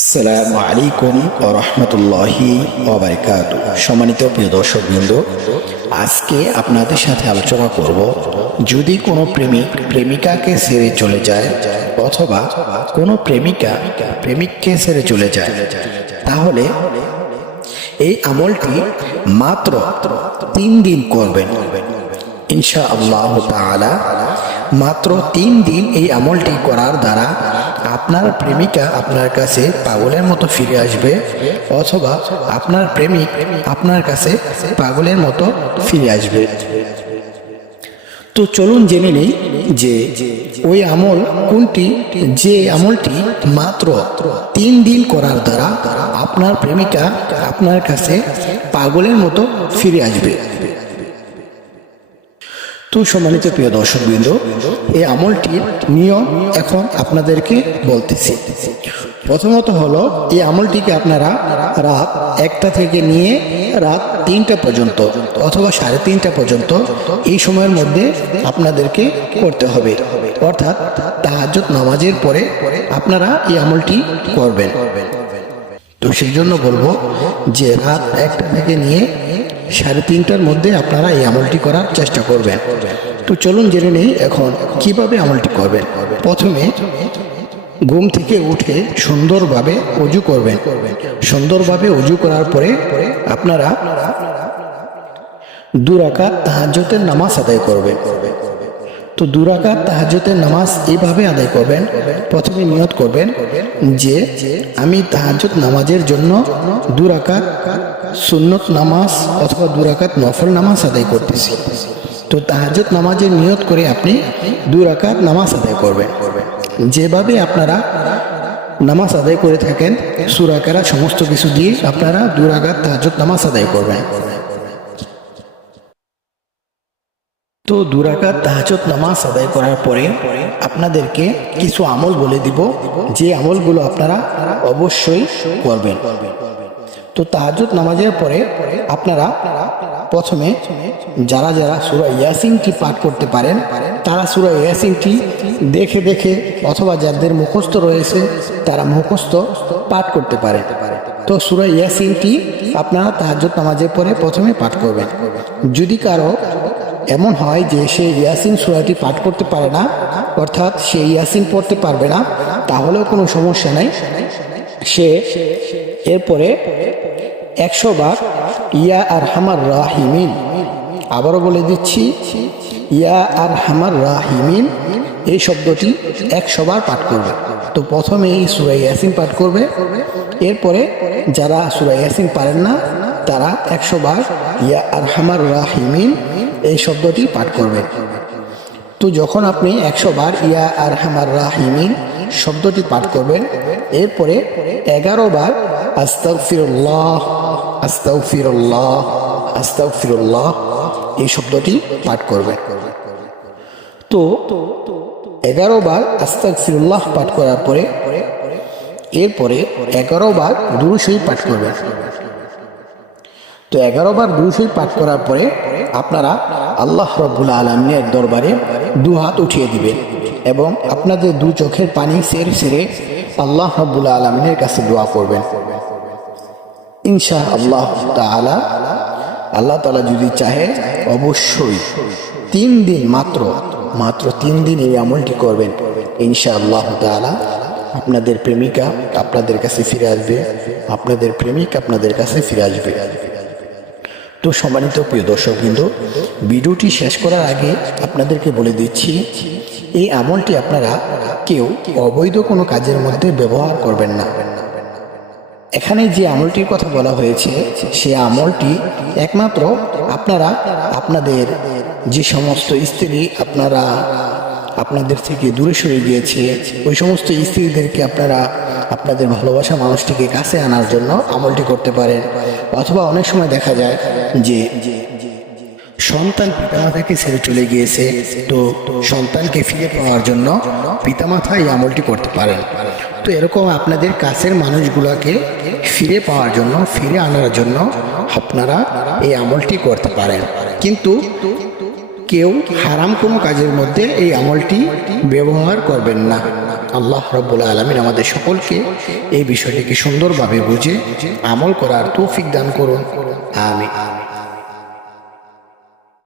আসসালামু আলাইকুম রহমতুল্লাহি সম্মানিত প্রিয় দর্শক দর্শকবৃন্দ, আজকে আপনাদের সাথে আলোচনা করব, যদি কোনো প্রেমিক প্রেমিকাকে ছেড়ে চলে যায় অথবা কোনো প্রেমিকা প্রেমিককে ছেড়ে চলে যায়, তাহলে এই আমলটি মাত্র তিন দিন করবেন। ইনশা আল্লাহ তাআলা মাত্র তিন দিন এই আমলটি করার দ্বারা আপনার প্রেমিকা আপনার কাছে পাগলের মতো ফিরে আসবে, অথবা আপনার প্রেমিক আপনার কাছে পাগলের মতো ফিরে আসবে। তো চলুন জেনে নেই যে ওই আমল কোনটি, যে আমলটি মাত্র তিন দিন করার দ্বারা আপনার প্রেমিকা আপনার কাছে পাগলের মতো ফিরে আসবে। তো সম্মানিত প্রিয় দর্শকবৃন্দ, এই আমলটির নিয়ম এখন আপনাদেরকে বলতেছি। প্রথমত হলো, এই আমলটিকে আপনারা রাত একটা থেকে নিয়ে রাত তিনটা পর্যন্ত অথবা সাড়ে তিনটা পর্যন্ত এই সময়ের মধ্যে আপনাদেরকে করতে হবে। অর্থাৎ তাহাজ্জুদ নামাজের পরে আপনারা এই আমলটি করবেন। তো সেই জন্য বলব যে রাত একটা থেকে নিয়ে সাড়ে তিনটার মধ্যে আপনারা এই আমলটি করার চেষ্টা করবেন। তো চলুন জেনে নেই এখন কীভাবে আমলটি করবেন। প্রথমে ঘুম থেকে উঠে সুন্দরভাবে উজু করবেন। সুন্দরভাবে উজু করার পরে আপনারা দুরাকাত তাহাজ্জতের নামাজ আদায় করবেন। তো দুরাকাত তাহাজ্জতের নামাজ এইভাবে আদায় করবেন। প্রথমে নিয়ত করবেন যে, আমি তাহাজ্জত নামাজের জন্য দুরাকাত সুন্নত নামাজ অথবা দুরাকাত নফল নামাজ আদায় করতেছি। তো তাহাজ্জত নামাজের নিয়ত করে আপনি দুরাকাত নামাজ আদায় করবেন। যেভাবে আপনারা নামাজ আদায় করে থাকেন সুরাকারা সমস্ত কিছু দিয়ে আপনারা দুরাকাত তাহাজত নামাজ আদায় করবেন। তো দুরাকাত তাহাজত নামাজ আদায় করার পরে আপনাদেরকে কিছু আমল বলে দিব, যে আমলগুলো আপনারা অবশ্যই করবেন। তো তাহাজত নামাজের পরে আপনারা প্রথমে যারা যারা সুরা ইয়াসিনটি পাঠ করতে পারেন, তারা সুরা ইয়াসিনটি দেখে দেখে অথবা যাদের মুখস্থ রয়েছে, তারা মুখস্থ পাঠ করতে পারে। তো সুরা ইয়াসিনটি আপনারা তাহাজত নামাজের পরে প্রথমে পাঠ করবেন। যদি কারও এমন হয় যে সে ইয়াসিন সুরাটি পাঠ করতে পারে না, অর্থাৎ সে ইয়াসিন পড়তে পারবে না, তাহলেও কোনো সমস্যা নাই। সে এরপরে একশো বার ইয়া আর হামার রাহিমিন, আবারও বলে দিচ্ছি, ইয়া আর হামার রাহিমিন, এই শব্দটি একশো বার পাঠ করবে। তো প্রথমে এই সুরাই ইয়াসিন পাঠ করবে। এরপরে যারা সুরাই ইয়াসিন পারেন না তারা একশো বার ইয়া আর হামার রাহিমিন এই শব্দটি পাঠ করবেন তো যখন আপনি একশো বার ইয়া আর হামার রাহিমিন শব্দটি পাঠ করবেন, এরপরে এগারো বার আস্তাউ ফিরুল্লাহ আস্তাউ ফিরুল্লাহ আস্তাউ ফিরুল্লাহ এই শব্দটি পাঠ করবেন। তো এগারো বার আস্তাক ফিরুল্লাহ পাঠ করার পরে, এরপরে এগারো বার দুরুশই পাঠ করবেন। তো এগারো বার দুশোই পাঠ করার পরে আপনারা আল্লাহ রব্বুল আলমিনের দরবারে দু হাত উঠিয়ে দিবেন এবং আপনাদের দু চোখের পানি সের সেরে আল্লাহ রব্বুল আলমিনের কাছে দোয়া করবেন। ইনশা আল্লাহ তালা আল্লাহ তালা যদি চাহে অবশ্যই তিন দিন মাত্র মাত্র তিন দিন এই আমলটি করবেন। ইনশা আল্লাহ তালা আপনাদের প্রেমিকা আপনাদের কাছে ফিরে আসবে, আপনাদের প্রেমিক আপনাদের কাছে ফিরে আসবে। তো সম্মানিত প্রিয় বিন্দু, ভিডিওটি শেষ করার আগে আপনাদেরকে বলে দিচ্ছি, এই আমলটি আপনারা কেউ অবৈধ কোনো কাজের মধ্যে ব্যবহার করবেন না। এখানে যে আমলটির কথা বলা হয়েছে, সে আমলটি একমাত্র আপনারা, আপনাদের যে সমস্ত স্ত্রী, আপনারা আপনাদের থেকে দূরে সরে গিয়েছে। ওই সমস্ত স্ত্রীদেরকে আপনারা আপনাদের ভালোবাসা মানুষটিকে কাছে আনার জন্য আমলটি করতে পারেন অথবা অনেক সময় দেখা যায় যে সন্তান পিতামাতাকে ছেড়ে চলে গিয়েছে। তো সন্তানকে ফিরে পাওয়ার জন্য পিতামাতা এই আমলটি করতে পারেন। তো এরকম আপনাদের কাছের মানুষগুলোকে ফিরে পাওয়ার জন্য, ফিরে আনার জন্য আপনারা এই আমলটি করতে পারেন। কিন্তু কেউ হারাম কোনো কাজের মধ্যে এই আমলটি ব্যবহার করবেন না। আল্লাহ রব্বুল আলমিন আমাদের সকলকে এই বিষয়টিকে সুন্দরভাবে বুঝে আমল করার তৌফিক দান করুন। আমি